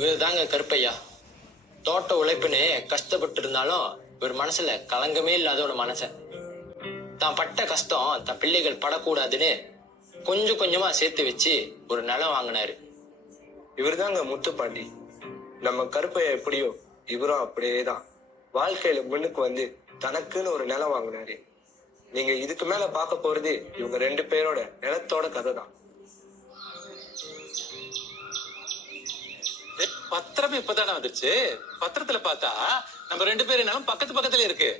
இவருதாங்க கருப்பையா. தோட்ட உழைப்புன்னு கஷ்டப்பட்டு இருந்தாலும் இவர் மனசுல கலங்கமே இல்லாத ஒரு மனசன். தான் பட்ட கஷ்டம் தன் பிள்ளைகள் படக்கூடாதுன்னு கொஞ்சம் கொஞ்சமா சேர்த்து வச்சு ஒரு நிலம் வாங்கினாரு. இவர்தாங்க முத்துப்பாண்டி. நம்ம கருப்பையா எப்படியோ இவரும் அப்படியேதான் வாழ்க்கையில முன்னுக்கு வந்து தனக்குன்னு ஒரு நிலம் வாங்கினாரு. நீங்க இதுக்கு மேல பார்க்க போறது இவங்க 2 பேரோட நிலத்தோட கதை தான். பத்திரம் இப்பதானே வந்துருச்சு. பத்திரத்துல பார்த்தா நம்ம 2 பேரும் நிலம் பக்கத்து பக்கத்துல இருக்கு.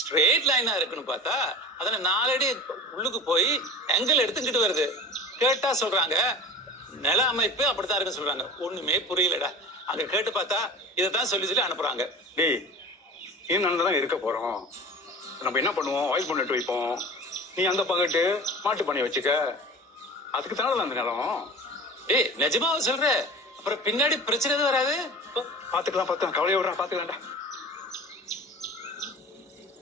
ஸ்ட்ரெயிட் லைனா இருக்குன்னு பார்த்தா அதனை 4 அடி உள்ளுக்கு போய் எங்கல் எடுத்துக்கிட்டு வருது. கேட்டா சொல்றாங்க நில அமைப்பு அப்படித்தான் இருக்குன்னு சொல்றாங்க. ஒண்ணுமே புரியலடா. அங்க கேட்டு பார்த்தா இதைத்தான் சொல்லி அனுப்புறாங்க. டேய், தான் இருக்க போறோம். நம்ம என்ன பண்ணுவோம், ஆயில் பண்ணி நட்டு வைப்போம். நீ அந்த பங்கட்டு மாட்டு பண்ணி வச்சுக்க. அதுக்கு தானே அந்த நிலம். டேய் நிஜமாவ சொல்ற? அப்புறம் பின்னாடி பிரச்சனை எதுவும் வராது. பாத்துக்கலாம் கவலையை விடுறா, பாத்துக்கலாம்டா.